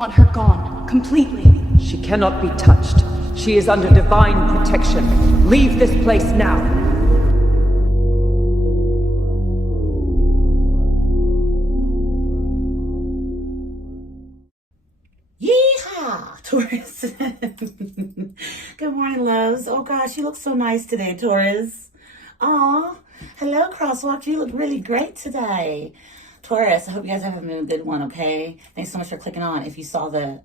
want her gone, completely. She cannot be touched. She is under divine protection. Leave this place now. Yeehaw, Taurus. Good morning, loves. Oh gosh, you look so nice today, Taurus. Aw, hello, Crosswalk. You look really great today. Taurus, I hope you guys have a good one, okay? Thanks so much for clicking on. If you saw the,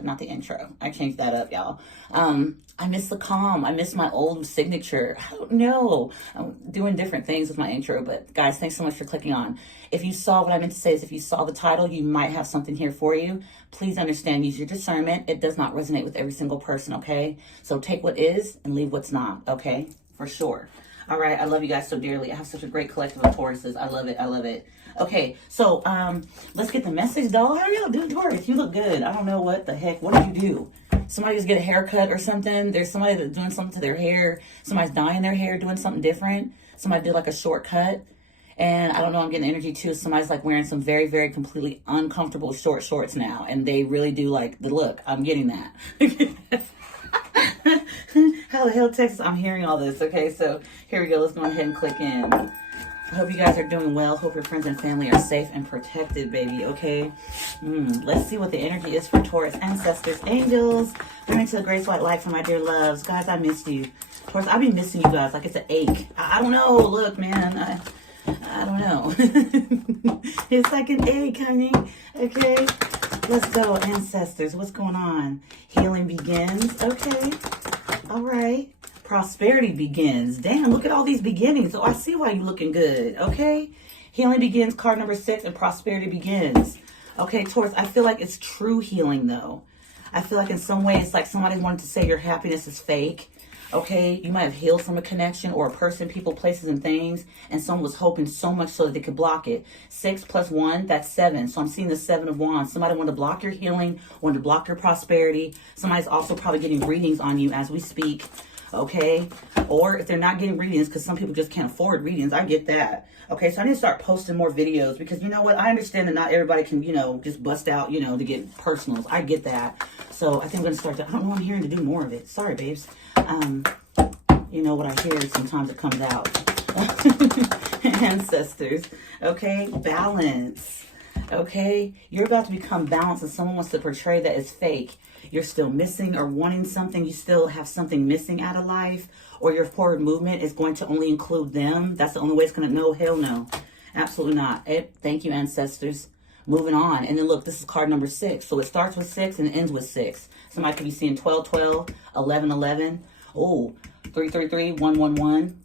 not the intro, I changed that up, y'all. I miss the calm. I miss my old signature. I don't know. I'm doing different things with my intro, but guys, thanks so much for clicking on. If you saw what I meant to say is if you saw the title, you might have something here for you. Please understand, use your discernment. It does not resonate with every single person, okay? So take what is and leave what's not, okay? For sure. All right, I love you guys so dearly. I have such a great collective of Tauruses. I love it. I love it. Okay, so let's get the message, doll. How are y'all doing, Taurus? You look good. I don't know what the heck. What did you do? Somebody just get a haircut or something? There's somebody that's doing something to their hair. Somebody's dyeing their hair, doing something different. Somebody did like a shortcut. And I don't know, I'm getting energy too. Somebody's like wearing some very, very completely uncomfortable short shorts now. And they really do like the look. I'm getting that. How the hell, Texas? I'm hearing all this. Okay, so here we go. Let's go ahead and click in. I hope you guys are doing well. Hope your friends and family are safe and protected, baby, okay? Let's see what the energy is for Taurus ancestors, angels. Bring me to the grace white light for my dear loves. Guys, I miss you. Taurus, I've been missing you guys like it's an ache. I don't know. Look, man, I don't know. It's like an ache, honey. Okay, let's go, ancestors. What's going on? Healing begins. Okay, all right. Prosperity begins. Damn, look at all these beginnings. Oh, I see why you're looking good. Okay, healing begins, card number 6, and prosperity begins. Okay, Taurus, I feel like it's true healing though. I feel like in some way it's like somebody wanted to say your happiness is fake. Okay, you might have healed from a connection or a person, people, places, and things, and someone was hoping so much so that they could block it. 6 plus 1, that's 7. So I'm seeing the 7 of Wands. Somebody wanted to block your healing, wanted to block your prosperity. Somebody's also probably getting readings on you as we speak. Okay, or if they're not getting readings, because some people just can't afford readings, I get that. Okay, so I need to start posting more videos, because you know what, I understand that not everybody can, you know, just bust out, you know, to get personals. I get that. So I think I'm gonna start to, I don't know, I'm hearing to do more of it. Sorry, babes. You know what I hear, sometimes it comes out. Ancestors. Okay, balance. Okay, you're about to become balanced, and someone wants to portray that as fake. You're still missing or wanting something. You still have something missing out of life, or your forward movement is going to only include them. That's the only way it's going to, no, hell no. Absolutely not. Thank you, ancestors. Moving on. And then look, this is card number 6. So it starts with 6 and it ends with 6. Somebody could be seeing 12, 12, 11, 11. Oh, 3, 3, 3, 1, 1, 1.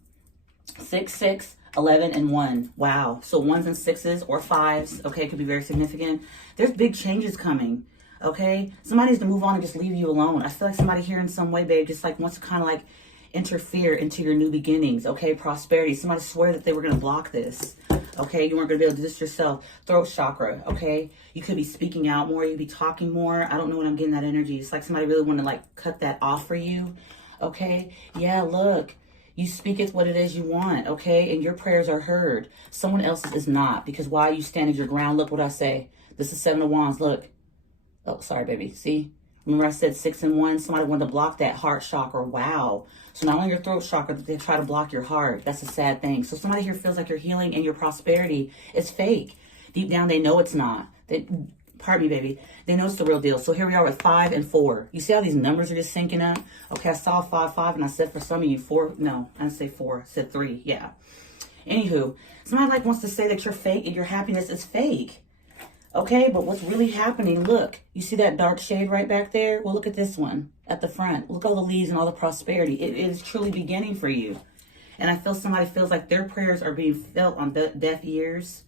6, 6. 11 and 1. Wow. So 1s and 6s or 5s. Okay, it could be very significant. There's big changes coming. Okay, somebody needs to move on and just leave you alone. I feel like somebody here in some way, babe, just like wants to kind of like interfere into your new beginnings. Okay, prosperity. Somebody swore that they were going to block this. Okay, you weren't going to be able to do this yourself. Throat chakra. Okay, you could be speaking out more. You'd be talking more. I don't know when I'm getting that energy. It's like somebody really wanted to like cut that off for you. Okay, yeah, look. You speak it what it is you want, okay? And your prayers are heard. Someone else's is not. Because why you stand your ground? Look what I say. This is 7 of Wands. Look. Oh, sorry, baby. See? Remember I said 6 and 1? Somebody wanted to block that heart chakra. Wow. So not only your throat chakra, but they try to block your heart. That's a sad thing. So somebody here feels like your healing and your prosperity is fake. Deep down, they know it's not. Pardon me, baby. They know it's the real deal. So here we are with 5 and 4. You see how these numbers are just syncing up? Okay, I saw 5, 5, and I said for some of you 4. No, I didn't say 4. I said 3. Yeah. Anywho, somebody like wants to say that you're fake and your happiness is fake. Okay, but what's really happening? Look, you see that dark shade right back there? Well, look at this one at the front. Look at all the leaves and all the prosperity. It is truly beginning for you. And I feel somebody feels like their prayers are being felt on deaf ears.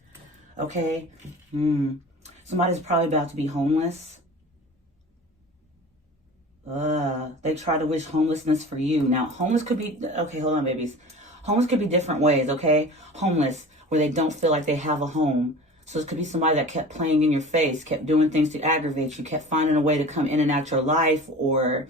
Okay. Somebody's probably about to be homeless. They try to wish homelessness for you. Now, homeless could be, okay, hold on, babies. Homeless could be different ways, okay? Homeless, where they don't feel like they have a home. So it could be somebody that kept playing in your face, kept doing things to aggravate you, kept finding a way to come in and out your life, or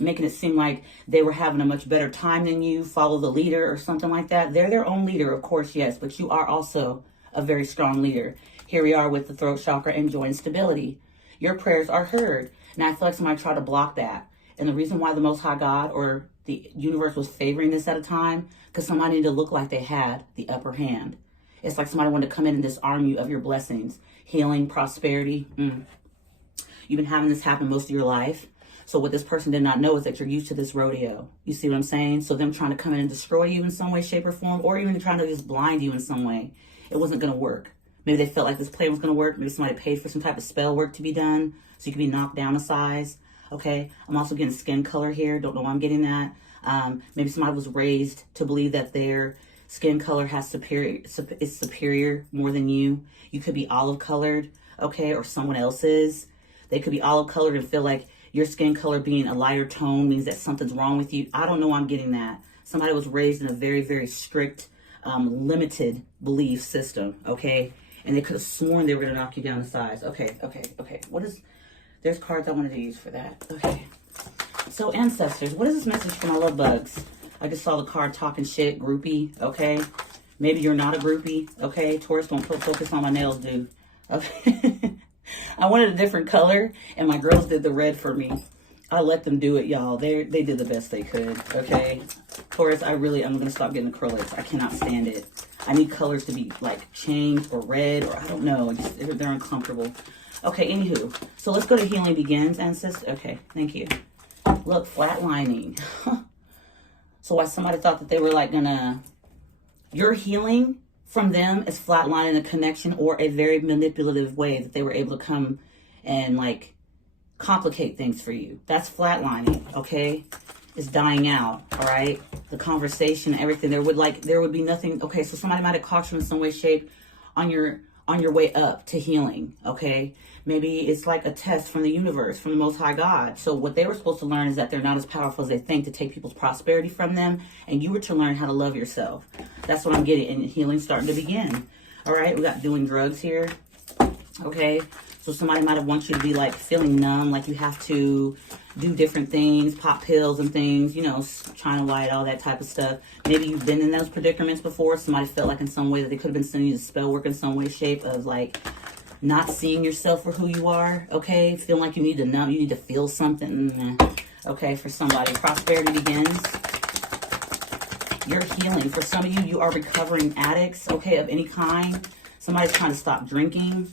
making it seem like they were having a much better time than you, follow the leader or something like that. They're their own leader, of course, yes, but you are also a very strong leader. Here we are with the throat chakra, enjoying stability. Your prayers are heard. Now, I feel like somebody tried to block that. And the reason why the Most High God or the universe was favoring this at a time, because somebody needed to look like they had the upper hand. It's like somebody wanted to come in and disarm you of your blessings, healing, prosperity. You've been having this happen most of your life. So what this person did not know is that you're used to this rodeo. You see what I'm saying? So them trying to come in and destroy you in some way, shape, or form, or even trying to just blind you in some way, it wasn't going to work. Maybe they felt like this plan was going to work. Maybe somebody paid for some type of spell work to be done so you could be knocked down a size. Okay, I'm also getting skin color here. Don't know why I'm getting that. Maybe somebody was raised to believe that their skin color is superior more than you. You could be olive colored, okay, or someone else's. They could be olive colored and feel like your skin color being a lighter tone means that something's wrong with you. I don't know why I'm getting that. Somebody was raised in a very, very strict, limited belief system, okay? And they could have sworn they were going to knock you down the size. Okay. There's cards I wanted to use for that. Okay. So, ancestors, what is this message for my love bugs? I just saw the card talking shit, groupie, okay? Maybe you're not a groupie, okay? Taurus, don't focus on my nails, dude. Okay. I wanted a different color, and my girls did the red for me. I let them do it, y'all. They did the best they could, okay? Taurus, I'm going to stop getting acrylics. I cannot stand it. I need colors to be, like, changed or red, or I don't know. They're uncomfortable. Okay, anywho. So let's go to Healing Begins, ancestor. Okay, thank you. Look, flatlining. So why somebody thought that they were, like, gonna... Your healing from them is flatlining a connection or a very manipulative way that they were able to come and, like, complicate things for you. That's flatlining, okay? It's dying out, all right? The conversation, everything. There would be nothing. Okay, so somebody might have caught you in some way, shape on your way up to healing, okay? Maybe it's like a test from the universe, from the Most High God. So what they were supposed to learn is that they're not as powerful as they think to take people's prosperity from them, and you were to learn how to love yourself. That's what I'm getting, and healing's starting to begin. All right, we got doing drugs here, okay? So somebody might have want you to be like feeling numb, like you have to do different things, pop pills and things, you know, China White, all that type of stuff. Maybe you've been in those predicaments before. Somebody felt like in some way that they could have been sending you to spell work in some way, shape of like not seeing yourself for who you are, okay? Feeling like you need to numb, you need to feel something, okay? For somebody, prosperity begins. You're healing. For some of you, you are recovering addicts, okay, of any kind. Somebody's trying to stop drinking,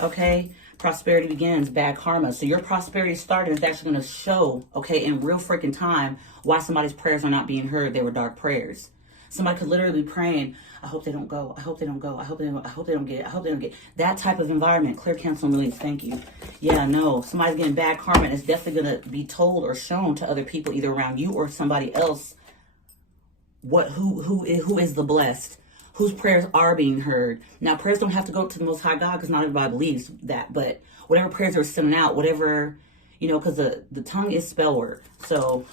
okay? Prosperity begins, bad karma. So your prosperity started is actually going to show, okay, in real freaking time why somebody's prayers are not being heard. They were dark prayers. Somebody could literally be praying, I hope they don't go. I hope they don't go. I hope they don't get it. I hope they don't get it. That type of environment. Clear, cancel, and release. Thank you. Yeah, no. Somebody's getting bad karma, and it's definitely going to be told or shown to other people, either around you or somebody else, who is the blessed, whose prayers are being heard. Now, prayers don't have to go to the Most High God because not everybody believes that. But whatever prayers are sending out, whatever, you know, because the tongue is spell work. So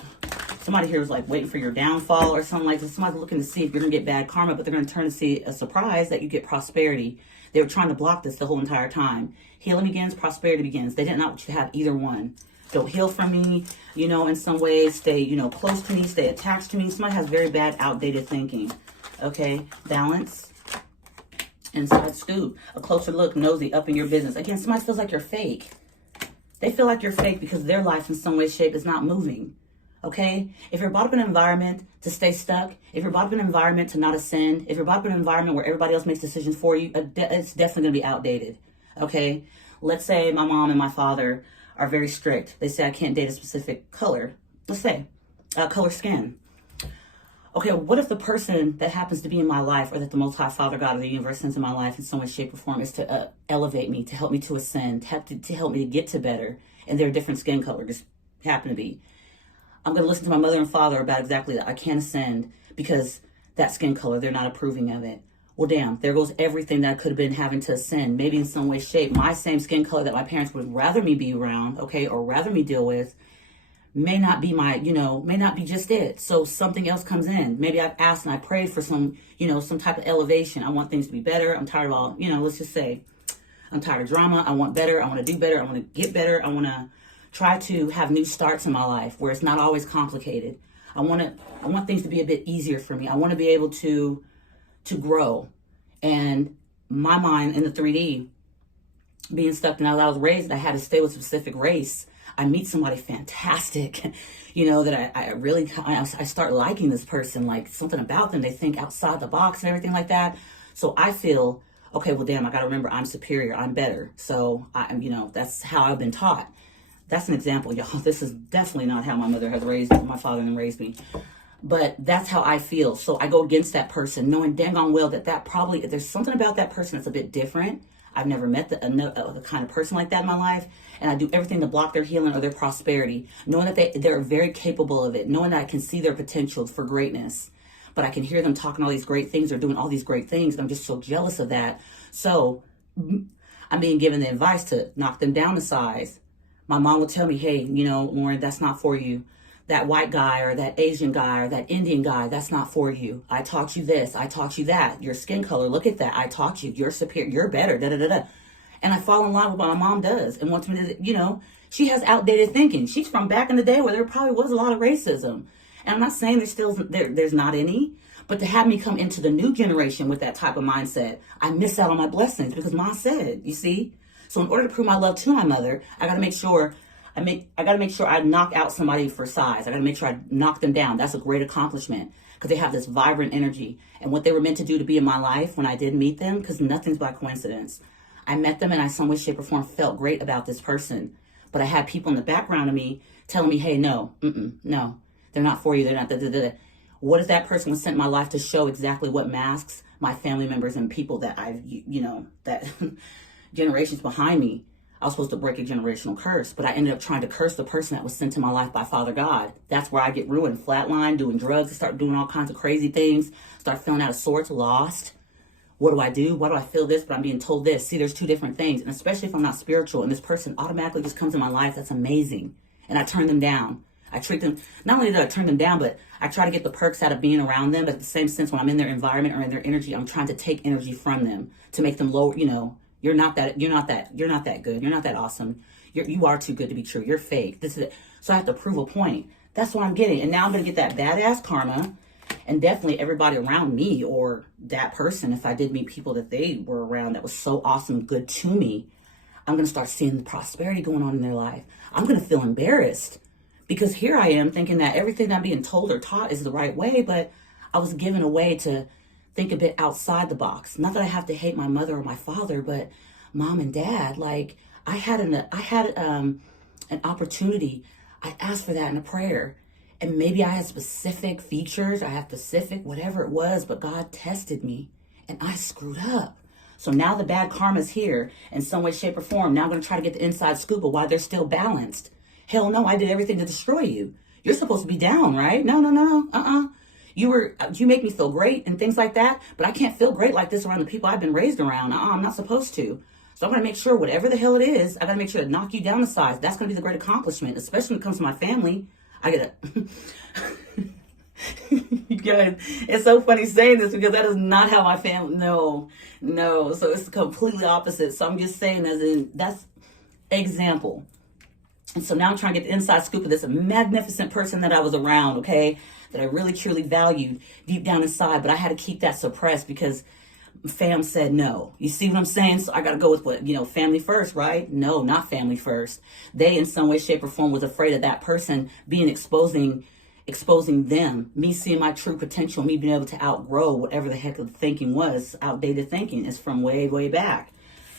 somebody here is like waiting for your downfall or something like this. Somebody's looking to see if you're going to get bad karma, but they're going to turn to see a surprise that you get prosperity. They were trying to block this the whole entire time. Healing begins, prosperity begins. They didn't want you to have either one. Don't heal from me, you know, in some ways. Stay, you know, close to me. Stay attached to me. Somebody has very bad, outdated thinking. Okay, balance. Inside scoop. A closer look, nosy, up in your business. Again, somebody feels like you're fake. They feel like you're fake because their life in some way, shape is not moving. Okay? If you're brought up in an environment to stay stuck, if you're brought up in an environment to not ascend, if you're brought up in an environment where everybody else makes decisions for you, it's definitely going to be outdated. Okay? Let's say my mom and my father are very strict. They say I can't date a specific color. Let's say color skin. Okay, what if the person that happens to be in my life or that the Most High Father God of the universe sends in my life in some way, shape, or form is to elevate me, to help me to ascend, to help me to get to better, and they're a different skin color, just happen to be. I'm going to listen to my mother and father about exactly that. I can't ascend because that skin color, they're not approving of it. Well, damn, there goes everything that I could have been having to ascend. Maybe in some way, shape, my same skin color that my parents would rather me be around, okay, or rather me deal with, may not be my, you know, may not be just it. So something else comes in. Maybe I've asked and I prayed for some, you know, some type of elevation. I want things to be better. I'm tired of all, you know, let's just say, I'm tired of drama. I want better. I want to do better. I want to get better. I want to try to have new starts in my life where it's not always complicated. I want things to be a bit easier for me. I want to be able to grow. And my mind in the 3D being stuck in how I was raised, I had to stay with a specific race. I meet somebody fantastic, that I start liking this person, like something about them. They think outside the box and everything like that. So I feel, okay, well, damn, I got to remember I'm superior. I'm better. So that's how I've been taught. That's an example, y'all. This is definitely not how my my father raised me. But that's how I feel. So I go against that person, knowing dang on well that probably, there's something about that person that's a bit different. I've never met the kind of person like that in my life. And I do everything to block their healing or their prosperity, knowing that they're very capable of it, knowing that I can see their potential for greatness. But I can hear them talking all these great things or doing all these great things. And I'm just so jealous of that. So I'm being given the advice to knock them down to size. My mom will tell me, hey, Lauren, that's not for you. That white guy or that Asian guy or that Indian guy, that's not for you. I taught you this. I taught you that. Your skin color, look at that. I taught you. You're superior. You're better. Da da da da. And I fall in line with what my mom does and wants me to, she has outdated thinking. She's from back in the day where there probably was a lot of racism. And I'm not saying there's not any, but to have me come into the new generation with that type of mindset, I miss out on my blessings because Mom said, you see? So in order to prove my love to my mother, I got to make sure I knock out somebody for size. I got to make sure I knock them down. That's a great accomplishment because they have this vibrant energy. And what they were meant to do to be in my life when I did meet them, because nothing's by coincidence. I met them and I, some way, shape, or form, felt great about this person. But I had people in the background of me telling me, hey, no, no, they're not for you. They're not, da, da, da, da. What if that person was sent in my life to show exactly what masks my family members and people that that generations behind me? I was supposed to break a generational curse, but I ended up trying to curse the person that was sent to my life by Father God. That's where I get ruined, flatline, doing drugs, start doing all kinds of crazy things, start feeling out of sorts, lost. What do I do? Why do I feel this, but I'm being told this? See, there's two different things, and especially if I'm not spiritual and this person automatically just comes in my life, that's amazing. And I turn them down. I treat them, not only do I turn them down, but I try to get the perks out of being around them, but at the same sense, when I'm in their environment or in their energy, I'm trying to take energy from them to make them low, you're not that good. You're not that awesome. You are too good to be true. You're fake. This is it. So I have to prove a point. That's what I'm getting. And now I'm going to get that badass karma. And definitely everybody around me or that person, if I did meet people that they were around that was so awesome, good to me, I'm going to start seeing the prosperity going on in their life. I'm going to feel embarrassed because here I am thinking that everything I'm being told or taught is the right way, but I was given a way to think a bit outside the box. Not that I have to hate my mother or my father, but Mom and Dad, like I had an opportunity. I asked for that in a prayer. And maybe I had specific features, I have specific whatever it was, but God tested me and I screwed up. So now the bad karma's here in some way, shape, or form. Now I'm going to try to get the inside scoop of why they're still balanced. Hell no, I did everything to destroy you. You're supposed to be down, right? No. You make me feel great and things like that, but I can't feel great like this around the people I've been raised around. I'm not supposed to. So I'm going to make sure whatever the hell it is, I got to make sure to knock you down to size. That's going to be the great accomplishment, especially when it comes to my family. I get you guys, it's so funny saying this because that is not how my family, no. So it's completely opposite. So I'm just saying that's example. And so now I'm trying to get the inside scoop of this magnificent person that I was around, okay? That I really truly valued deep down inside, but I had to keep that suppressed because fam said no. You see what I'm saying? So I got to go with what, family first, right? No, not family first. They in some way, shape, or form was afraid of that person being exposing them, me seeing my true potential, me being able to outgrow whatever the heck the thinking was. Outdated thinking is from way, way back.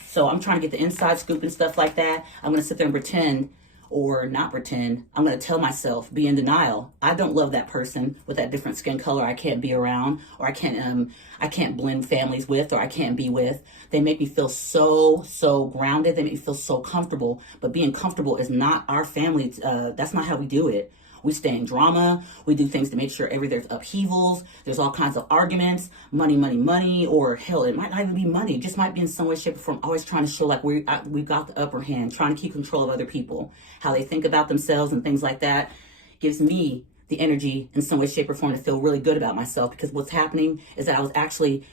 So I'm trying to get the inside scoop and stuff like that. I'm going to sit there and pretend or not pretend. I'm going to tell myself, be in denial. I don't love that person with that different skin color. I can't be around, or I can't blend families with, or I can't be with. They make me feel so grounded. They make me feel so comfortable. But being comfortable is not our family. That's not how we do it. We stay in drama. We do things to make sure there's upheavals. There's all kinds of arguments, money, or hell, it might not even be money. It just might be in some way, shape, or form. Always trying to show like we've got the upper hand, trying to keep control of other people, how they think about themselves and things like that. Gives me the energy in some way, shape, or form to feel really good about myself because what's happening is that I was actually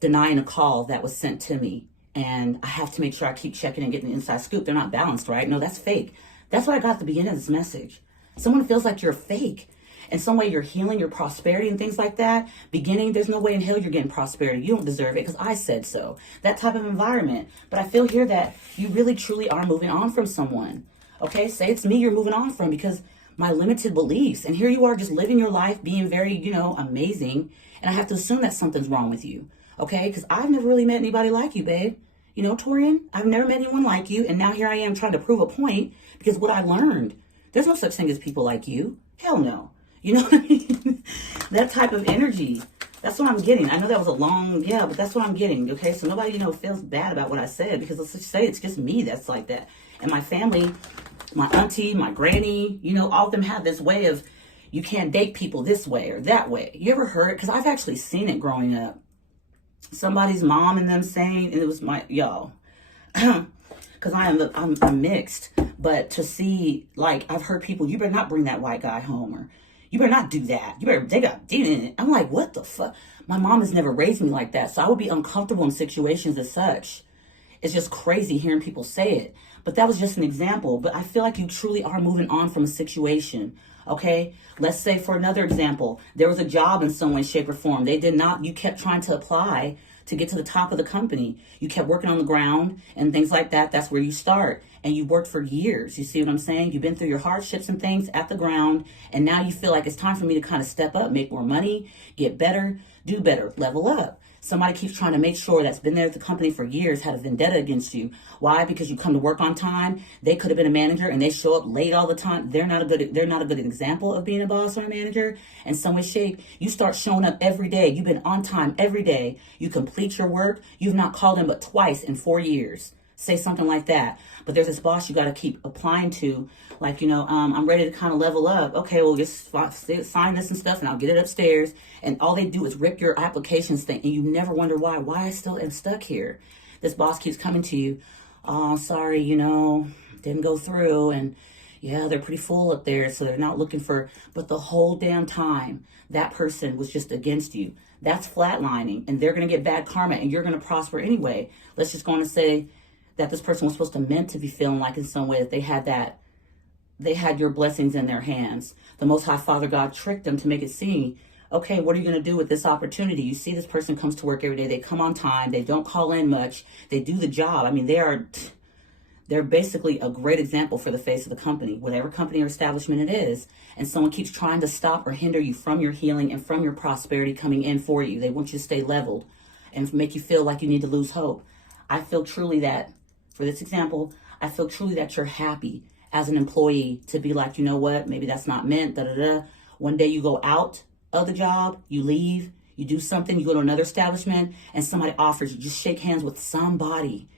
denying a call that was sent to me. And I have to make sure I keep checking and getting the inside scoop. They're not balanced, right? No, that's fake. That's what I got at the beginning of this message. Someone feels like you're fake in some way you're healing your prosperity and things like that, beginning, there's no way in hell you're getting prosperity. You don't deserve it because I said so. That type of environment. But I feel here that you really truly are moving on from someone. Okay, say it's me you're moving on from because my limited beliefs. And here you are just living your life, being very, amazing. And I have to assume that something's wrong with you. Okay, because I've never really met anybody like you, babe. Torian, I've never met anyone like you. And now here I am trying to prove a point because what I learned, there's no such thing as people like you. Hell no. You know what I mean? That type of energy. That's what I'm getting. I know that was a long, but that's what I'm getting. Okay, so nobody, feels bad about what I said because let's just say it's just me that's like that. And my family, my auntie, my granny, all of them have this way of you can't date people this way or that way. You ever heard? Because I've actually seen it growing up. Somebody's mom and them saying, and it was y'all, because I'm mixed. But to see, like, I've heard people, you better not bring that white guy home, or you better not do that. They got demon in it. I'm like, what the fuck? My mom has never raised me like that, so I would be uncomfortable in situations as such. It's just crazy hearing people say it. But that was just an example. But I feel like you truly are moving on from a situation. Okay, let's say for another example, there was a job in some way, shape, or form. You kept trying to apply to get to the top of the company. You kept working on the ground and things like that. That's where you start. And you worked for years. You see what I'm saying? You've been through your hardships and things at the ground. And now you feel like it's time for me to kind of step up, make more money, get better, do better, level up. Somebody keeps trying to make sure that's been there at the company for years had a vendetta against you. Why? Because you come to work on time. They could have been a manager and they show up late all the time. They're not a good example of being a boss or a manager. In some way, shape, you start showing up every day. You've been on time every day. You complete your work. You've not called in but twice in 4 years. Say something like that. But there's this boss you got to keep applying to. Like, I'm ready to kind of level up. Okay, well, just sign this and stuff and I'll get it upstairs. And all they do is rip your applications thing. And you never wonder why. Why I still am stuck here. This boss keeps coming to you. Oh, sorry, didn't go through. And yeah, they're pretty full up there. So they're not looking for. But the whole damn time, that person was just against you. That's flatlining. And they're going to get bad karma. And you're going to prosper anyway. Let's just go on and say that this person was supposed to meant to be feeling like in some way that they had your blessings in their hands. The Most High Father God tricked them to make it seem, okay, what are you going to do with this opportunity? You see this person comes to work every day. They come on time. They don't call in much. They do the job. I mean, they're basically a great example for the face of the company, whatever company or establishment it is. And someone keeps trying to stop or hinder you from your healing and from your prosperity coming in for you. They want you to stay leveled and make you feel like you need to lose hope. I feel truly that, for this example, I feel truly that you're happy as an employee to be like, you know what, maybe that's not meant, da-da-da. One day you go out of the job, you leave, you do something, you go to another establishment, and somebody offers you, just shake hands with somebody.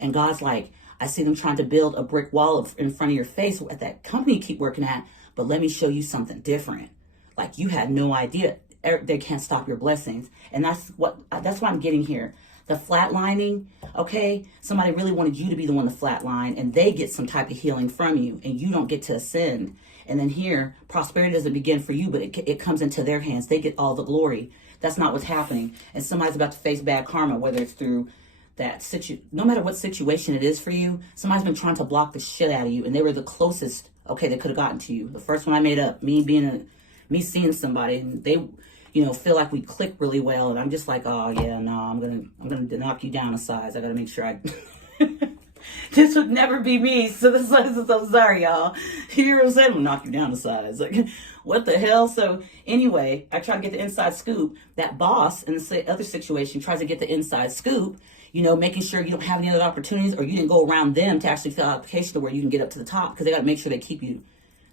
And God's like, I see them trying to build a brick wall in front of your face at that company you keep working at, but let me show you something different. Like you had no idea. They can't stop your blessings. And that's what I'm getting here. The flatlining, okay, somebody really wanted you to be the one to flatline and they get some type of healing from you and you don't get to ascend. And then here, prosperity doesn't begin for you, but it comes into their hands. They get all the glory. That's not what's happening. And somebody's about to face bad karma, whether it's through that no matter what situation it is for you, somebody's been trying to block the shit out of you and they were the closest, okay, they could have gotten to you. The first one I made up, me seeing somebody and they feel like we click really well. And I'm just like, oh yeah, no, I'm going to knock you down a size. I got to make sure this would never be me. So I'm sorry, y'all. You know what I'm saying? I'm going to knock you down a size. Like, what the hell? So anyway, I try to get the inside scoop. That boss in the other situation tries to get the inside scoop, making sure you don't have any other opportunities or you didn't go around them to actually fill out an application to where you can get up to the top because they got to make sure they keep you.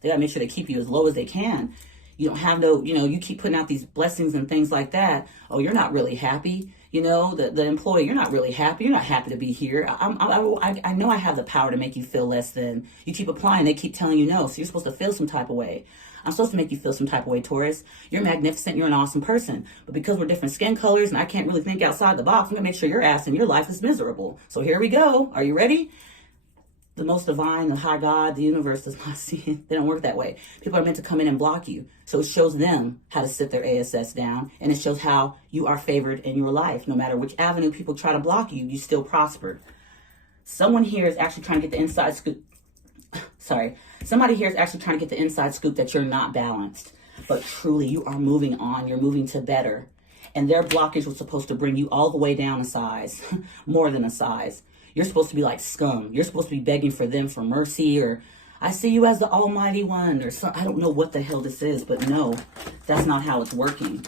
They got to make sure they keep you as low as they can. You don't have you keep putting out these blessings and things like that. Oh, you're not really happy. The employee, you're not really happy. You're not happy to be here. I know I have the power to make you feel less than. You keep applying. They keep telling you no. So you're supposed to feel some type of way. I'm supposed to make you feel some type of way, Taurus. You're magnificent. You're an awesome person. But because we're different skin colors and I can't really think outside the box, I'm going to make sure your ass and your life is miserable. So here we go. Are you ready? The most divine, the high God, the universe does not see it. They don't work that way. People are meant to come in and block you. So it shows them how to sit their ASS down. And it shows how you are favored in your life. No matter which avenue people try to block you, you still prosper. Someone here is actually trying to get the inside scoop. Somebody here is actually trying to get the inside scoop that you're not balanced. but truly you are moving on. You're moving to better. And their blockage was supposed to bring you all the way down a size, more than a size. You're supposed to be like scum. You're supposed to be begging for them for mercy, or I see you as the Almighty One, or I don't know what the hell this is, but no, that's not how it's working.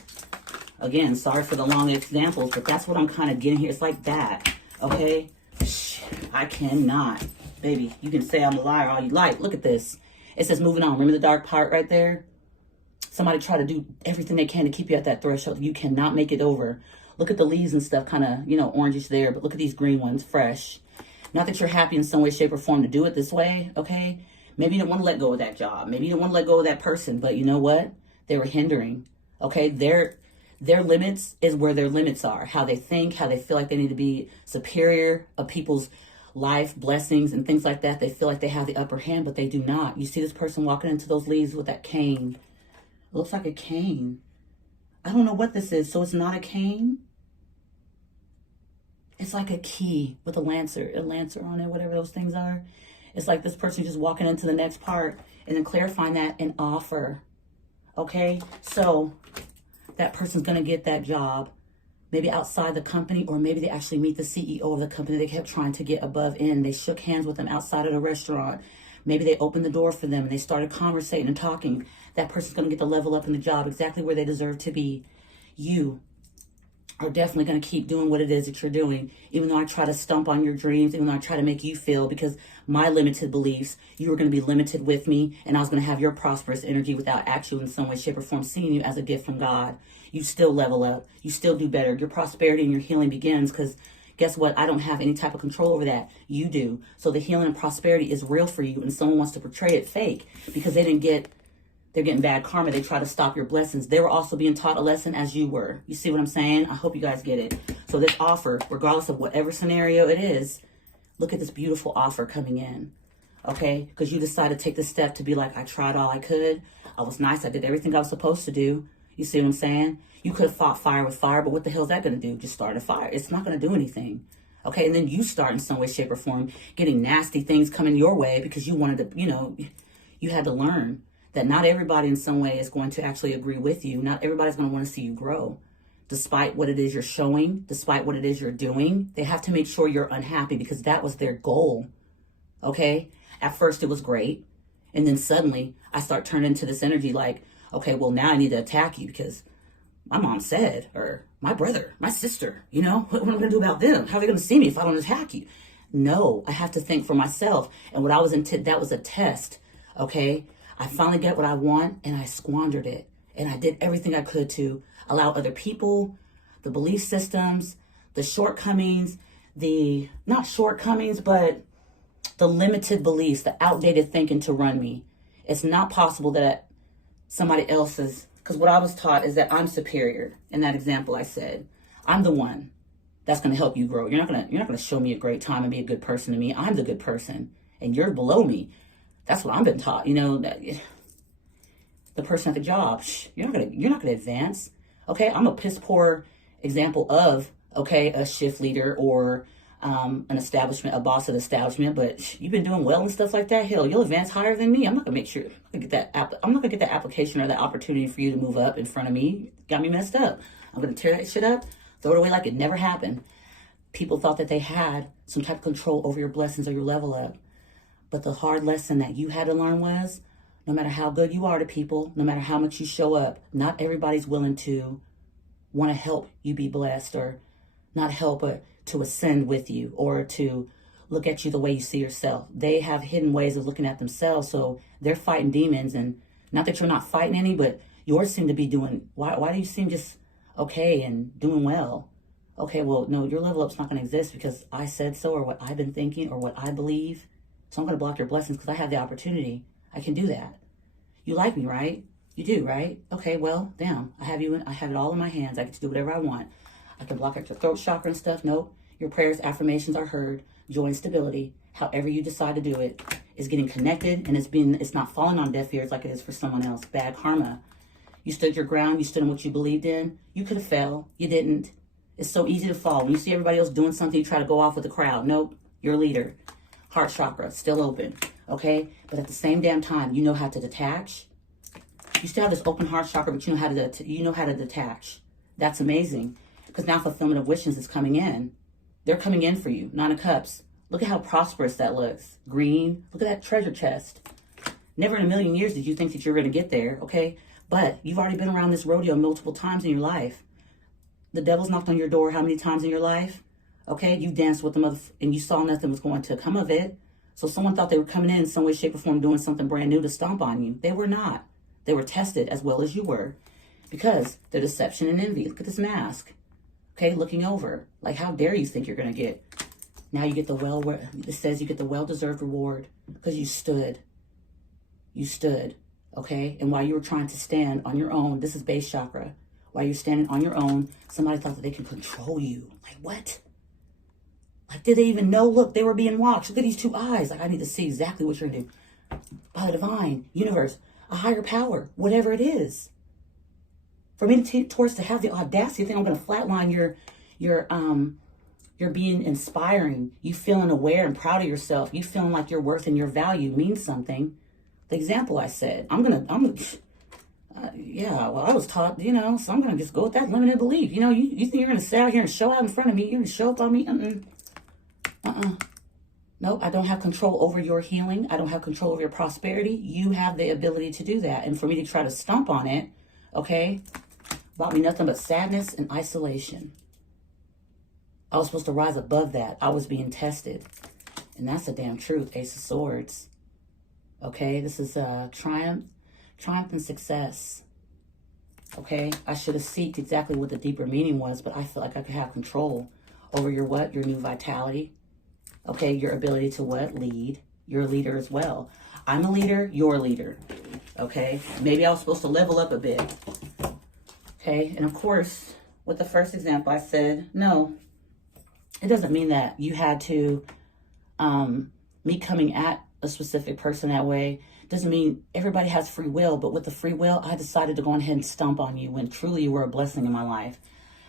Again, sorry for the long examples, but that's what I'm kind of getting here. It's like that, okay? I cannot. Baby, you can say I'm a liar all you like. Look at this. It says moving on. Remember the dark part right there? Somebody try to do everything they can to keep you at that threshold. You cannot make it over. Look at the leaves and stuff, kind of, you know, orangish there, but look at these green ones, fresh. Not that you're happy in some way, shape, or form to do it this way, okay? Maybe you didn't want to let go of that job. Maybe you didn't want to let go of that person, but you know what? They were hindering, okay? Their limits is where their limits are. How they think, how they feel like they need to be superior of people's life, blessings, and things like that. They feel like they have the upper hand, but they do not. You see this person walking into those leaves with that cane. It looks like a cane. I don't know what this is. So it's not a cane? It's like a key with a lancer on it, whatever those things are. It's like this person just walking into the next part and then clarifying that and offer. Okay? So that person's going to get that job. Maybe outside the company, or maybe they actually meet the CEO of the company they kept trying to get above in. They shook hands with them outside of the restaurant. Maybe they opened the door for them and they started conversating and talking. That person's going to get the level up in the job exactly where they deserve to be. You are definitely going to keep doing what it is that you're doing, even though I try to stomp on your dreams, even though I try to make you feel, because my limited beliefs, you were going to be limited with me, and I was going to have your prosperous energy without actually in some way, shape, or form seeing you as a gift from God. You still level up. You still do better. Your prosperity and your healing begins, because guess what? I don't have any type of control over that. You do. So the healing and prosperity is real for you, and someone wants to portray it fake because they're getting bad karma. They try to stop your blessings. They were also being taught a lesson as you were. You see what I'm saying? I hope you guys get it. So this offer, regardless of whatever scenario it is, look at this beautiful offer coming in. Okay? Because you decided to take the step to be like, I tried all I could. I was nice. I did everything I was supposed to do. You see what I'm saying? You could have fought fire with fire, but what the hell is that going to do? Just start a fire. It's not going to do anything. Okay? And then you start in some way, shape, or form getting nasty things coming your way because you wanted to, you had to learn that not everybody in some way is going to actually agree with you. Not everybody's going to want to see you grow. Despite what it is you're showing, despite what it is you're doing, they have to make sure you're unhappy because that was their goal. Okay? At first it was great. And then suddenly I start turning into this energy like, okay, well now I need to attack you because my mom said, or my brother, my sister, what am I going to do about them? How are they going to see me if I don't attack you? No, I have to think for myself. And what I was that was a test. Okay? I finally get what I want, and I squandered it. And I did everything I could to allow other people, the belief systems, the shortcomings, not shortcomings, but the limited beliefs, the outdated thinking to run me. It's not possible that somebody else's, because what I was taught is that I'm superior. In that example I said, I'm the one that's going to help you grow. You're not going to show me a great time and be a good person to me. I'm the good person, and you're below me. That's what I've been taught, that the person at the job, you're not gonna advance. Okay, I'm a piss poor example of, a shift leader or an establishment, a boss of the establishment, but you've been doing well and stuff like that. Hell, you'll advance higher than me. I'm not gonna get that application or that opportunity for you to move up in front of me. Got me messed up. I'm gonna tear that shit up, throw it away like it never happened. People thought that they had some type of control over your blessings or your level up. But the hard lesson that you had to learn was, no matter how good you are to people, no matter how much you show up, not everybody's willing to want to help you be blessed, or not help, but to ascend with you, or to look at you the way you see yourself. They have hidden ways of looking at themselves, so they're fighting demons. And not that you're not fighting any, but yours seem to be doing, why do you seem just okay and doing well? Okay, well, no, your level up's not going to exist because I said so, or what I've been thinking, or what I believe. So I'm going to block your blessings because I have the opportunity. I can do that. You like me, right? You do, right? Okay, well, damn. I have it all in my hands. I get to do whatever I want. I can block out your throat chakra and stuff. Nope. Your prayers, affirmations are heard. Joy and stability, however you decide to do it, is getting connected, and it's not falling on deaf ears like it is for someone else. Bad karma. You stood your ground. You stood in what you believed in. You could have fell. You didn't. It's so easy to fall. When you see everybody else doing something, you try to go off with the crowd. Nope. You're a leader. Heart chakra, still open, okay? But at the same damn time, you know how to detach, You still have this open heart chakra, but you know how to detach. That's amazing. Because now fulfillment of wishes is coming in. They're coming in for you. Nine of Cups. Look at how prosperous that looks. Green. Look at that treasure chest. Never in a million years did you think that you were going to get there, okay? But you've already been around this rodeo multiple times in your life. The devil's knocked on your door how many times in your life? Okay, you danced with them and you saw nothing was going to come of it. So someone thought they were coming in some way, shape, or form doing something brand new to stomp on you. They were not. They were tested as well as you were. Because the deception and envy. Look at this mask. Okay, looking over. Like, how dare you think you're going to get? Now you get it says you get the well-deserved reward because you stood. You stood, okay? And while you were trying to stand on your own, this is base chakra. While you're standing on your own, somebody thought that they can control you. Like, what? Like, did they even know? Look, they were being watched. Look at these two eyes. Like, I need to see exactly what you're going to do. By the divine, universe, a higher power, whatever it is. For me to have the audacity to think I'm going to flatline your being inspiring. You feeling aware and proud of yourself. You feeling like your worth and your value means something. The example I said, yeah, well, I was taught, so I'm going to just go with that limited belief. You think you're going to sit out here and show out in front of me? You're going to show up on me? Nope, I don't have control over your healing. I don't have control over your prosperity. You have the ability to do that. And for me to try to stomp on it, okay, brought me nothing but sadness and isolation. I was supposed to rise above that. I was being tested. And that's the damn truth. Ace of Swords. Okay, this is triumph and success. Okay, I should have seeked exactly what the deeper meaning was, but I feel like I could have control over your new vitality. Okay, your ability to lead. You're a leader as well. I'm a leader, you're a leader. Okay, maybe I was supposed to level up a bit. Okay, and of course, with the first example, I said, no, it doesn't mean that you had to, me coming at a specific person that way doesn't mean everybody has free will, but with the free will, I decided to go ahead and stomp on you when truly you were a blessing in my life.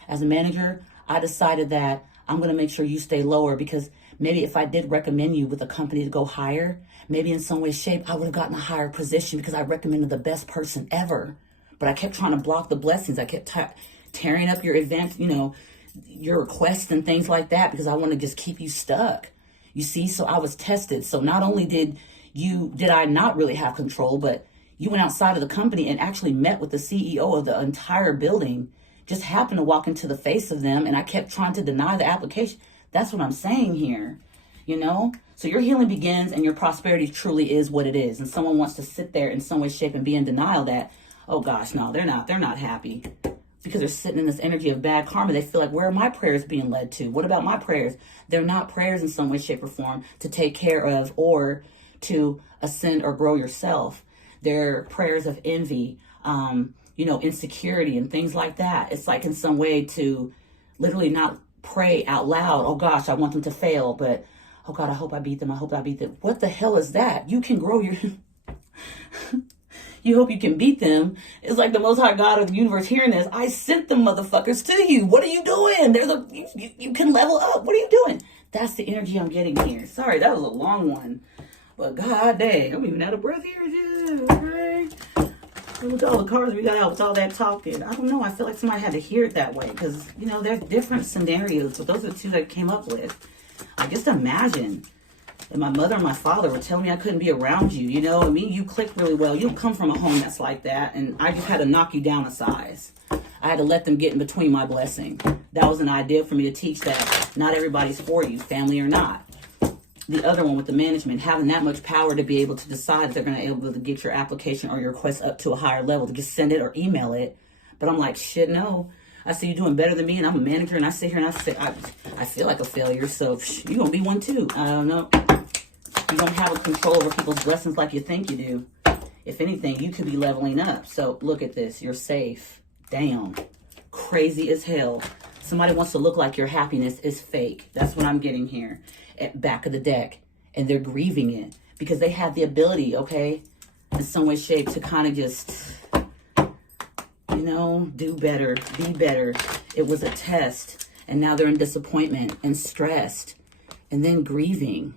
As a manager, I decided that I'm going to make sure you stay lower because maybe if I did recommend you with a company to go higher, maybe in some way, shape, I would have gotten a higher position because I recommended the best person ever. But I kept trying to block the blessings. I kept tearing up your events, your requests and things like that because I want to just keep you stuck. You see, so I was tested. So not only did I not really have control, but you went outside of the company and actually met with the CEO of the entire building, just happened to walk into the face of them, and I kept trying to deny the application. That's what I'm saying here, So your healing begins and your prosperity truly is what it is. And someone wants to sit there in some way, shape, and be in denial that, oh gosh, no, they're not happy. Because they're sitting in this energy of bad karma. They feel like, where are my prayers being led to? What about my prayers? They're not prayers in some way, shape, or form to take care of or to ascend or grow yourself. They're prayers of envy, insecurity and things like that. It's like in some way to literally not pray out loud. Oh gosh, I want them to fail, but oh God, I hope I beat them. I hope I beat them. What the hell is that? You can grow your... You hope you can beat them. It's like the Most High God of the universe hearing this. I sent them motherfuckers to you. What are you doing? You can level up. What are you doing? That's the energy I'm getting here. Sorry, that was a long one. But god dang, I'm even out of breath here. Okay. Look at all the cards we got out with all that talking. I don't know. I feel like somebody had to hear it that way. Because, there's different scenarios. But those are the two that I came up with. I just imagine. And my mother and my father were telling me I couldn't be around you. You click really well. You don't come from a home that's like that. And I just had to knock you down a size. I had to let them get in between my blessing. That was an idea for me to teach that not everybody's for you, family or not. The other one with the management, having that much power to be able to decide if they're going to be able to get your application or your request up to a higher level, to just send it or email it. But I'm like, shit, no. I see you doing better than me, and I'm a manager, and I sit here and I feel like a failure, so you're going to be one too. I don't know. You don't have a control over people's blessings like you think you do. If anything, you could be leveling up. So look at this. You're safe. Damn. Crazy as hell. Somebody wants to look like your happiness is fake. That's what I'm getting here. At back of the deck. And they're grieving it. Because they have the ability, okay, in some way, shape, to kind of just... do better, be better. It was a test. And now they're in disappointment and stressed. And then grieving.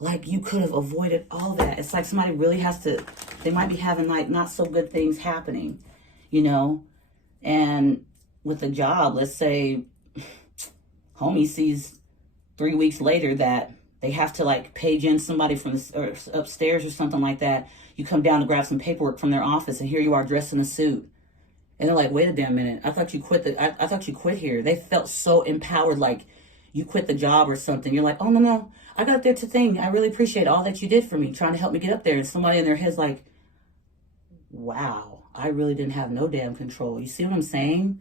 Like you could have avoided all that. It's like somebody really has to They might be having like not so good things happening, you know. And with a job, let's say homie sees 3 weeks later that they have to like page in somebody from or upstairs or something like that. You come down to grab some paperwork from their office, and here you are dressed in a suit. And they're like, wait a damn minute. I thought you quit I thought you quit here. They felt so empowered, like you quit the job or something. You're like, oh, no. I got there to think. I really appreciate all that you did for me, trying to help me get up there. And somebody in their head's like, wow, I really didn't have no damn control. You see what I'm saying?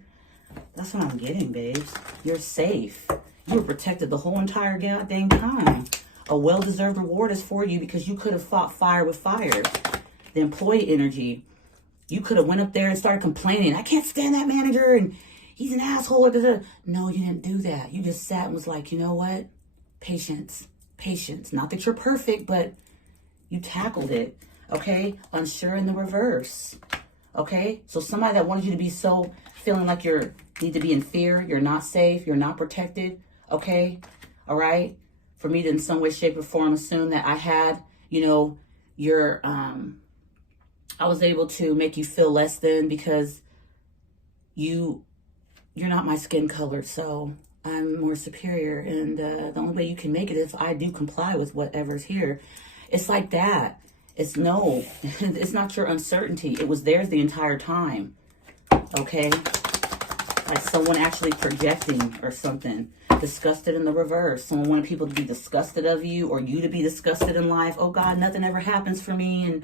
That's what I'm getting, babes. You're safe. You were protected the whole entire goddamn time. A well-deserved reward is for you because you could have fought fire with fire. The employee energy. You could have went up there and started complaining. I can't stand that manager and he's an asshole. No, you didn't do that. You just sat and was like, you know what? Patience. Patience. Not that you're perfect, but you tackled it. Okay? Unsure in the reverse. Okay? So somebody that wanted you to be so feeling like you need to be in fear, you're not safe, you're not protected. Okay? All right? For me to in some way, shape, or form assume that I had, you know, I was able to make you feel less than because you're not my skin color, so I'm more superior, and the only way you can make it is if I do comply with whatever's here. It's like that. It's no, it's not your uncertainty. It was theirs the entire time, okay? Like someone actually projecting or something. Disgusted in the reverse. Someone wanted people to be disgusted of you or you to be disgusted in life. Oh God, nothing ever happens for me, and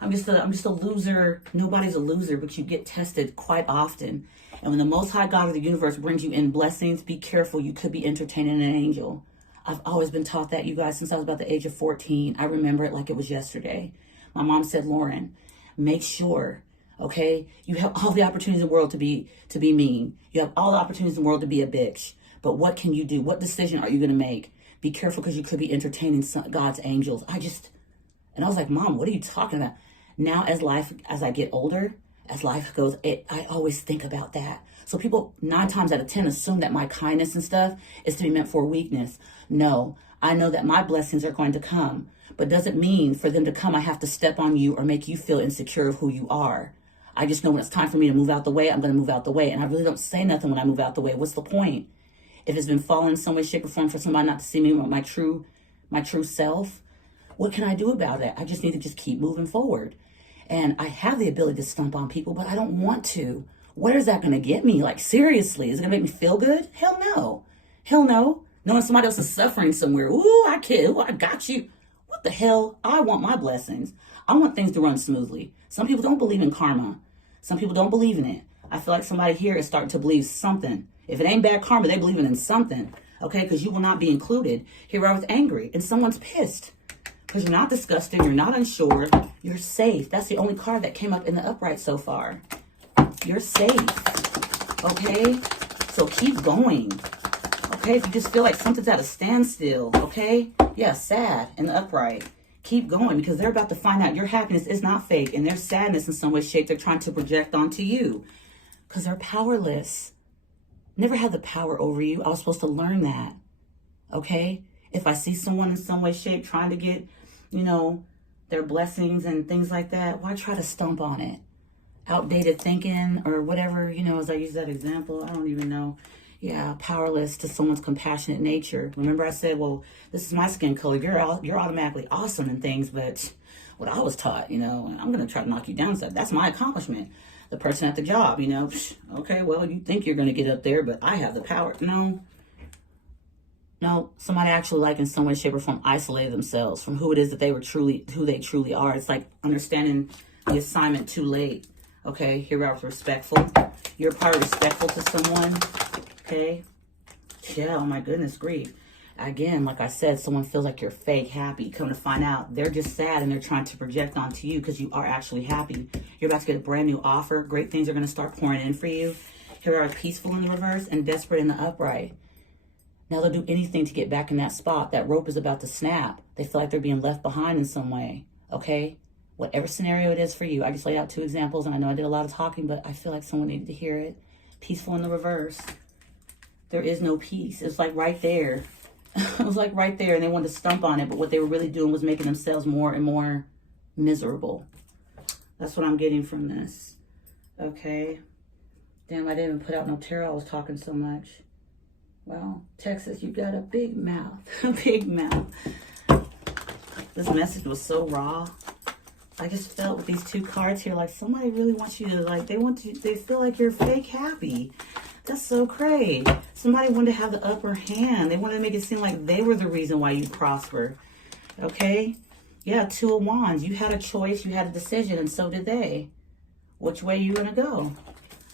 I'm just a loser. Nobody's a loser, but you get tested quite often. And when the Most High God of the universe brings you in blessings, be careful. You could be entertaining an angel. I've always been taught that, you guys, since I was about the age of 14. I remember it like it was yesterday. My mom said, Lauren, make sure, okay, you have all the opportunities in the world to be mean. You have all the opportunities in the world to be a bitch. But what can you do? What decision are you going to make? Be careful because you could be entertaining God's angels. And I was like, Mom, what are you talking about? Now as I get older, as life goes, I always think about that. So people 9 times out of 10 assume that my kindness and stuff is to be meant for weakness. No, I know that my blessings are going to come, but doesn't mean for them to come, I have to step on you or make you feel insecure of who you are. I just know when it's time for me to move out the way, I'm going to move out the way. And I really don't say nothing when I move out the way. What's the point? If it's been falling in some way, shape, or form for somebody not to see me with my true self, what can I do about it? I just need to just keep moving forward. And I have the ability to stomp on people, but I don't want to. Where is that going to get me? Like, seriously, is it going to make me feel good? Hell no. Hell no. Knowing somebody else is suffering somewhere. Ooh, I got you. What the hell? I want my blessings. I want things to run smoothly. Some people don't believe in karma. Some people don't believe in it. I feel like somebody here is starting to believe something. If it ain't bad karma, they believe in something. Okay? Because you will not be included. Here I was angry and someone's pissed. Because you're not disgusted. You're not unsure. You're safe. That's the only card that came up in the upright so far. You're safe. Okay? So keep going. Okay? If you just feel like something's at a standstill. Okay? Yeah, sad in the upright. Keep going because they're about to find out your happiness is not fake. And their sadness in some way, shape, they're trying to project onto you. Because they're powerless. Never had the power over you. I was supposed to learn that. Okay? If I see someone in some way, shape, trying to get, you know, their blessings and things like that, why try to stomp on it? Outdated thinking or whatever, you know, as I use that example, I don't even know. Yeah, powerless to someone's compassionate nature. Remember I said, well, this is my skin color. You're automatically awesome and things, but what I was taught, you know, I'm going to try to knock you down. So that's my accomplishment. The person at the job, you know, okay, well, you think you're going to get up there, but I have the power. No, somebody actually like in some way, shape, or form isolated themselves from who it is that who they truly are. It's like understanding the assignment too late. Okay, here we are with respectful. You're probably respectful to someone. Okay. Yeah, oh my goodness grief. Again, like I said, someone feels like you're fake happy. Come to find out, they're just sad and they're trying to project onto you because you are actually happy. You're about to get a brand new offer. Great things are going to start pouring in for you. Here we are peaceful in the reverse and desperate in the upright. Now they'll do anything to get back in that spot. That rope is about to snap. They feel like they're being left behind in some way. Okay? Whatever scenario it is for you. I just laid out 2 examples, and I know I did a lot of talking, but I feel like someone needed to hear it. Peaceful in the reverse. There is no peace. It's like right there. It was like right there, and they wanted to stomp on it, but what they were really doing was making themselves more and more miserable. That's what I'm getting from this. Okay. Damn, I didn't even put out no tarot. I was talking so much. Well, Texas, you got a big mouth. A big mouth. This message was so raw. I just felt with these two cards here, like somebody really wants you to, like, they feel like you're fake happy. That's so crazy. Somebody wanted to have the upper hand. They wanted to make it seem like they were the reason why you prosper. Okay? Yeah, Two of Wands. You had a choice, you had a decision, and so did they. Which way you gonna go?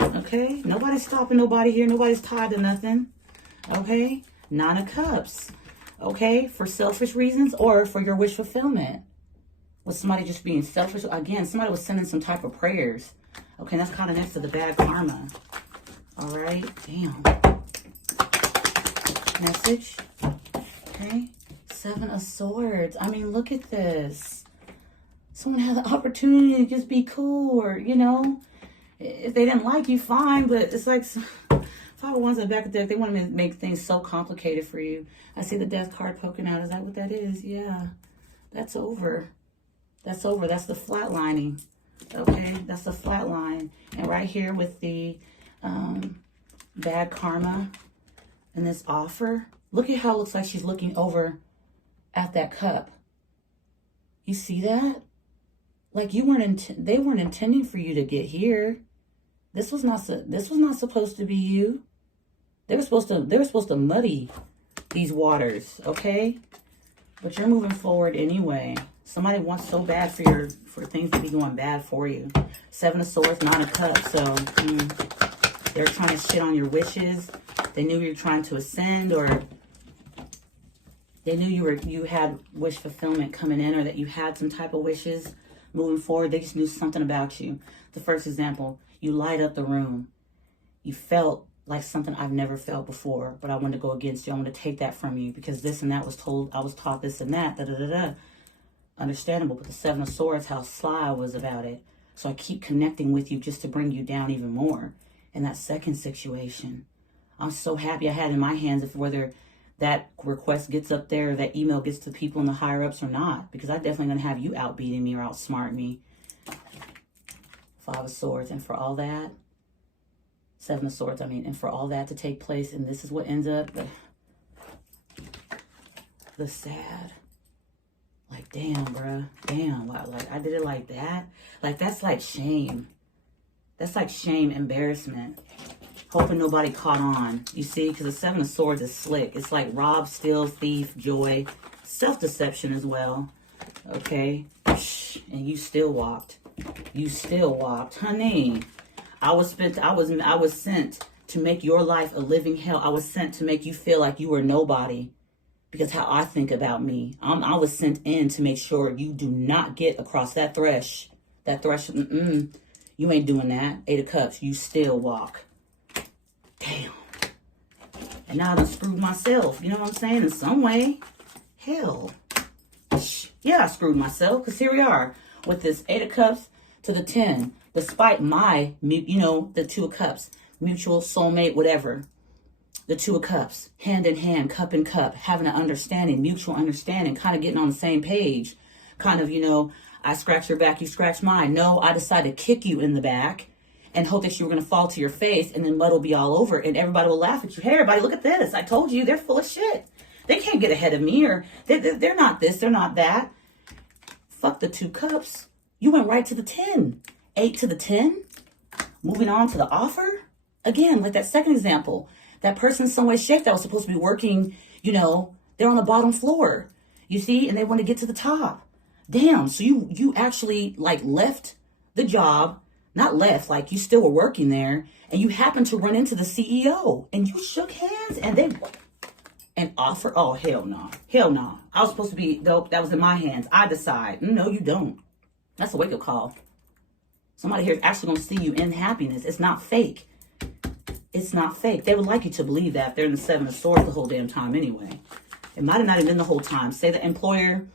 Okay? Nobody's stopping nobody here. Nobody's tied to nothing. Okay? Nine of Cups. Okay? For selfish reasons or for your wish fulfillment. Was somebody just being selfish? Again, somebody was sending some type of prayers. Okay, that's kind of next to the bad karma. All right? Damn. Message. Okay? Seven of Swords. I mean, look at this. Someone had the opportunity to just be cool, or, you know, if they didn't like you, fine, but it's like Five of Wands in the back of the deck. They want to make things so complicated for you. I see the Death card poking out. Is that what that is? Yeah. That's over. That's over. That's the flatlining. Okay? That's the flatline. And right here with the bad karma and this offer, look at how it looks like she's looking over at that cup. You see that? Like they weren't intending for you to get here. This was not supposed to be you. They were supposed to muddy these waters, okay? But you're moving forward anyway. Somebody wants so bad for things to be going bad for you. Seven of Swords, Nine of Cups. So they're trying to shit on your wishes. They knew you were trying to ascend, or they knew you had wish fulfillment coming in, or that you had some type of wishes moving forward. They just knew something about you. The first example, you light up the room. You felt like something I've never felt before, but I want to go against you. I want to take that from you because this and that was told. I was taught this and that. Da da da da. Understandable, but the Seven of Swords, how sly I was about it. So I keep connecting with you just to bring you down even more. In that second situation, I'm so happy I had in my hands if whether that request gets up there, or that email gets to people in the higher ups or not, because I'm definitely going to have you outbeating me or outsmart me. Five of Swords, and for all that, Seven of Swords, and for all that to take place, and this is what ends up the sad. Like, damn, bruh. Damn, like, I did it like that? Like, that's like shame. That's like shame, embarrassment. Hoping nobody caught on. You see? Because the Seven of Swords is slick. It's like rob, steal, thief, joy. Self-deception as well. Okay? And you still walked. You still walked. Honey, I was sent to make your life a living hell. I was sent to make you feel like you were nobody. Because how I think about me. I was sent in to make sure you do not get across that thresh. That thresh, you ain't doing that. Eight of Cups, you still walk. Damn. And now I done screwed myself. You know what I'm saying? In some way. Hell. Yeah, I screwed myself. Because here we are. With this Eight of Cups to the 10. Despite my, the Two of Cups. Mutual, soulmate, whatever. The Two of Cups, hand in hand, cup in cup, having an understanding, mutual understanding, kind of getting on the same page. Kind of, I scratch your back, you scratch mine. No, I decided to kick you in the back and hope that you were going to fall to your face, and then mud will be all over and everybody will laugh at you. Hey, everybody, look at this. I told you, they're full of shit. They can't get ahead of me, or they're not this, they're not that. Fuck the Two Cups. You went right to the 10. 8 to the 10. Moving on to the offer. Again, like that second example. That person, some way, shape, that was supposed to be working, they're on the bottom floor, you see, and they want to get to the top. Damn, so you actually, like, left the job, not left, like, you still were working there, and you happened to run into the CEO, and you shook hands, and offer, oh, hell no. Hell no. I was supposed to be, dope, that was in my hands. I decide. No, you don't. That's a wake-up call. Somebody here is actually going to see you in happiness. It's not fake. It's not fake. They would like you to believe that. They're in the Seven of Swords the whole damn time anyway. It might have not even been the whole time. Say the employer,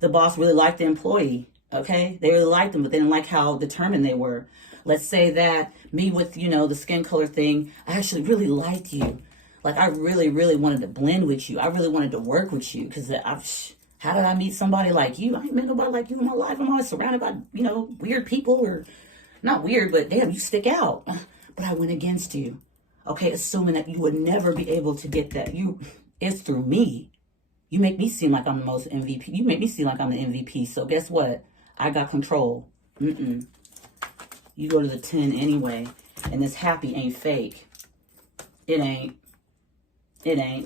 the boss really liked the employee, okay? They really liked them, but they didn't like how determined they were. Let's say that me with, the skin color thing, I actually really liked you. Like, I really, really wanted to blend with you. I really wanted to work with you because How did I meet somebody like you? I ain't met nobody like you in my life. I'm always surrounded by, weird people, or not weird, but damn, you stick out. But I went against you. Okay, assuming that you would never be able to get that. It's through me. You make me seem like I'm the most MVP. You make me seem like I'm the MVP. So guess what? I got control. You go to the 10 anyway. And this happy ain't fake. It ain't.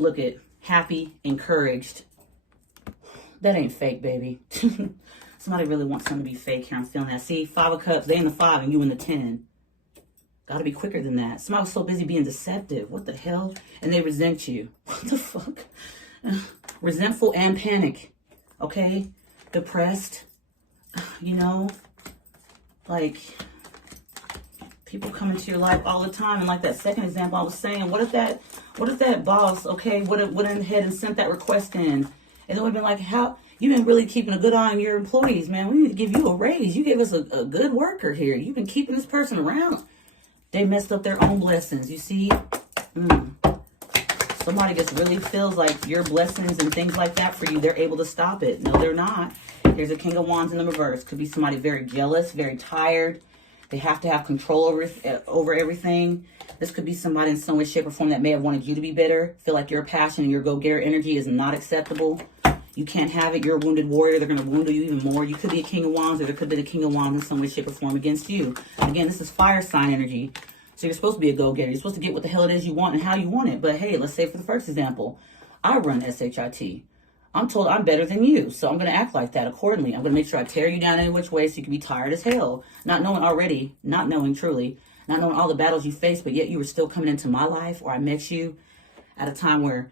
Look at happy, encouraged. That ain't fake, baby. Somebody really wants something to be fake here. I'm feeling that. See, 5 of Cups, they in the 5 and you in the 10. Gotta be quicker than that. Somebody was so busy being deceptive. What the hell? And they resent you. What the fuck? Resentful and panic. Okay? Depressed. Like, people come into your life all the time. And like that second example I was saying, what if that boss, okay, would have went ahead and sent that request in? And it would have been like, how, you've been really keeping a good eye on your employees, man. We need to give you a raise. You gave us a good worker here. You've been keeping this person around. They messed up their own blessings, you see? Somebody just really feels like your blessings and things like that for you, they're able to stop it. No, they're not. Here's a King of Wands in the reverse. Could be somebody very jealous, very tired. They have to have control over everything. This could be somebody in some way, shape, or form that may have wanted you to be bitter. Feel like your passion and your go-getter energy is not acceptable. You can't have it. You're a wounded warrior. They're going to wound you even more. You could be a King of Wands, or there could be the King of Wands in some way, shape, or form against you. Again, this is fire sign energy. So you're supposed to be a go-getter. You're supposed to get what the hell it is you want and how you want it. But hey, let's say for the first example, I run SHIT. I'm told I'm better than you, so I'm going to act like that accordingly. I'm going to make sure I tear you down in which way so you can be tired as hell. Not knowing truly, not knowing all the battles you faced, but yet you were still coming into my life, or I met you at a time where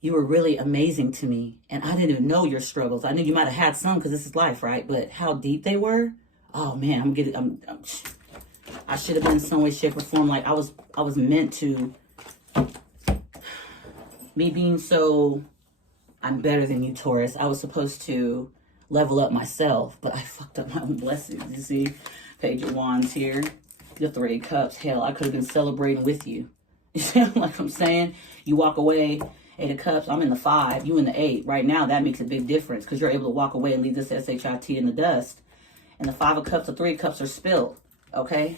you were really amazing to me, and I didn't even know your struggles. I knew you might have had some because this is life, right? But how deep they were, oh man, I should have been in some way, shape, or form. Like I was meant to. Me being so, I'm better than you, Taurus. I was supposed to level up myself, but I fucked up my own blessings. You see, Page of Wands here, the 3 of Cups. Hell, I could have been celebrating with you. You see, like I'm saying, you walk away. 8 of Cups, I'm in the 5, you in the 8. Right now, that makes a big difference because you're able to walk away and leave this SHIT in the dust. And the 5 of Cups, the 3 of Cups are spilled, okay?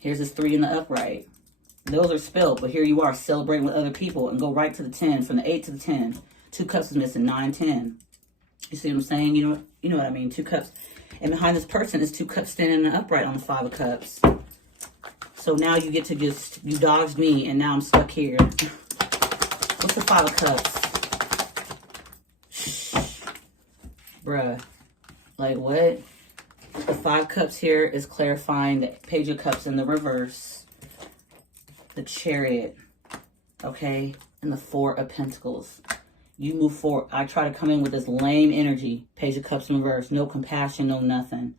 Here's this 3 in the upright. Those are spilled, but here you are celebrating with other people and go right to the 10, from the 8 to the 10. 2 Cups is missing, 9, 10. You see what I'm saying? You know what I mean? 2 Cups. And behind this person is 2 Cups standing in the upright on the 5 of Cups. So now you get to you dodged me, and now I'm stuck here. What's the 5 of Cups? Bruh. Like, what? The 5 Cups here is clarifying the Page of Cups in the reverse. The Chariot. Okay? And the 4 of Pentacles. You move forward. I try to come in with this lame energy. Page of Cups in reverse. No compassion, no nothing.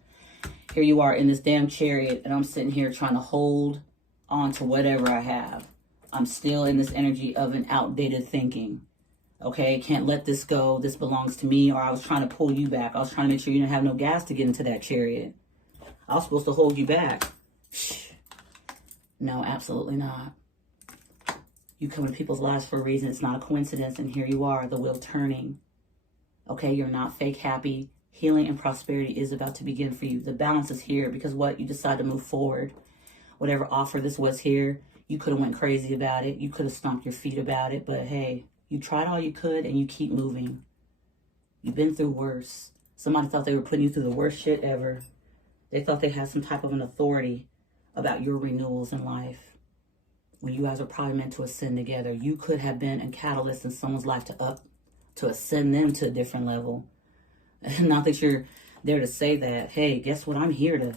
Here you are in this damn Chariot, and I'm sitting here trying to hold on to whatever I have. I'm still in this energy of an outdated thinking. Okay, can't let this go. This belongs to me. Or I was trying to pull you back. I was trying to make sure you didn't have no gas to get into that Chariot. I was supposed to hold you back. No, absolutely not. You come into people's lives for a reason. It's not a coincidence. And here you are, the wheel turning. Okay, you're not fake happy. Healing and prosperity is about to begin for you. The balance is here because what? You decide to move forward. Whatever offer this was here, you could have went crazy about it. You could have stomped your feet about it. But hey, you tried all you could and you keep moving. You've been through worse. Somebody thought they were putting you through the worst shit ever. They thought they had some type of an authority about your renewals in life. When you guys are probably meant to ascend together. You could have been a catalyst in someone's life to ascend them to a different level. Not that you're there to say that. Hey, guess what? I'm here to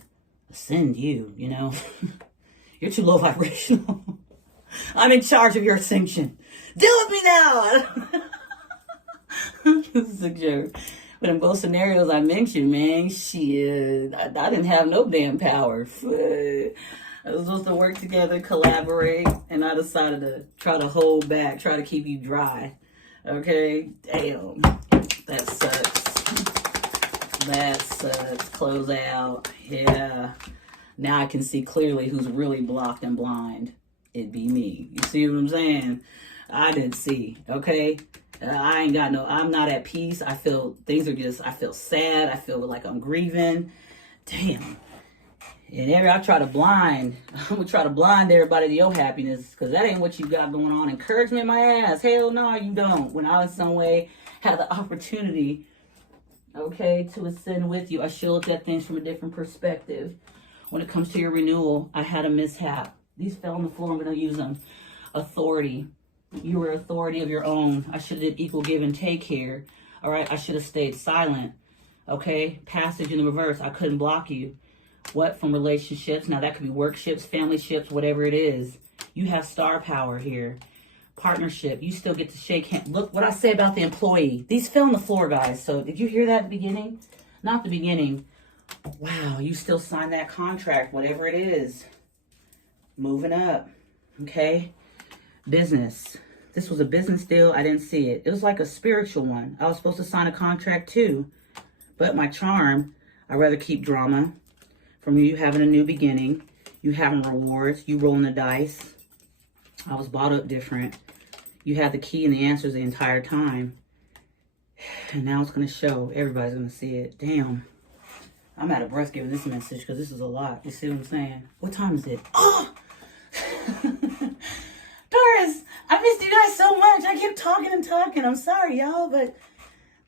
ascend you, you know. You're too low vibrational. I'm in charge of your ascension. Deal with me now. This is a joke. But in both scenarios I mentioned, man, shit, I didn't have no damn power. I was supposed to work together, collaborate, and I decided to try to hold back, try to keep you dry. Okay? Damn. That sucks. That sucks. Close out. Yeah. Now I can see clearly who's really blocked and blind. It'd be me. You see what I'm saying? I didn't see, okay? I ain't got no, I'm not at peace. I feel things are just, I feel sad. I feel like I'm grieving. Damn. And I try to blind, I'm gonna try to blind everybody to your happiness, because that ain't what you got going on. Encouragement, my ass. Hell no, you don't. When I in some way had the opportunity, okay, to ascend with you, I should look at things from a different perspective. When it comes to your renewal, I had a mishap. These fell on the floor, I'm gonna use them. Authority. You were authority of your own. I should have did equal give and take here. All right, I should have stayed silent. Okay, passage in the reverse. I couldn't block you. What? From relationships. Now that could be work ships, family ships, whatever it is. You have star power here. Partnership. You still get to shake hands. Look what I say about the employee. These fell on the floor, guys. So did you hear that at the beginning? Not the beginning. Wow, you still signed that contract, whatever it is. Moving up. Okay. Business. This was a business deal. I didn't see it. It was like a spiritual one. I was supposed to sign a contract too. But my charm, I'd rather keep drama. From you having a new beginning, you having rewards, you rolling the dice. I was brought up different. You had the key and the answers the entire time. And now it's going to show. Everybody's going to see it. Damn. I'm out of breath giving this message because this is a lot. You see what I'm saying? What time is it? Oh! Taurus, I missed you guys so much. I keep talking and talking. I'm sorry, y'all, but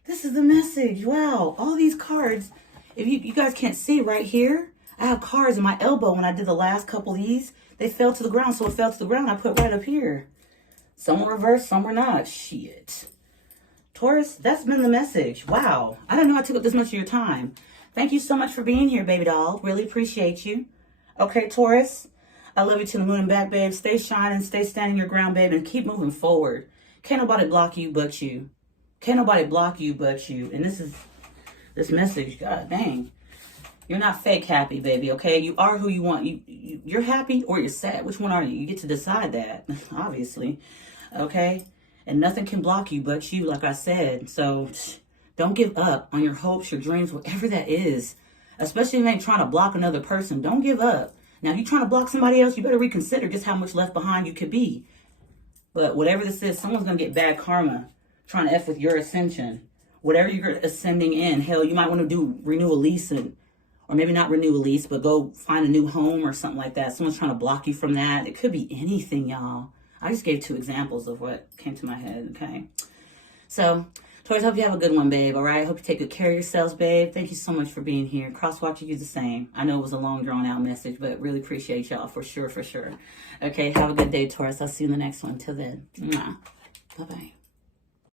this is the message. Wow. All these cards. If you guys can't see right here, I have cards in my elbow when I did the last couple of these. They fell to the ground, so it fell to the ground. I put right up here. Some were reversed, some were not. Shit. Taurus, that's been the message. Wow. I didn't know I took up this much of your time. Thank you so much for being here, baby doll. Really appreciate you. Okay, Taurus, I love you to the moon and back, babe. Stay shining, stay standing your ground, babe, and keep moving forward. Can't nobody block you but you. Can't nobody block you but you. And this message, god dang. You're not fake happy, baby, okay? You are who you want. You're happy or you're sad. Which one are you? You get to decide that, obviously, okay? And nothing can block you but you, like I said. So don't give up on your hopes, your dreams, whatever that is. Especially if you ain't trying to block another person. Don't give up. Now, if you're trying to block somebody else, you better reconsider just how much left behind you could be. But whatever this is, someone's going to get bad karma trying to F with your ascension. Whatever you're ascending in, hell, you might want to do renew a lease or maybe not renew a lease, but go find a new home or something like that. Someone's trying to block you from that. It could be anything, y'all. I just gave 2 examples of what came to my head, okay? So, Taurus, hope you have a good one, babe, all right? Hope you take good care of yourselves, babe. Thank you so much for being here. Crosswatcher, you the same. I know it was a long, drawn-out message, but really appreciate y'all for sure, for sure. Okay, have a good day, Taurus. I'll see you in the next one. Till then, mwah. Bye-bye.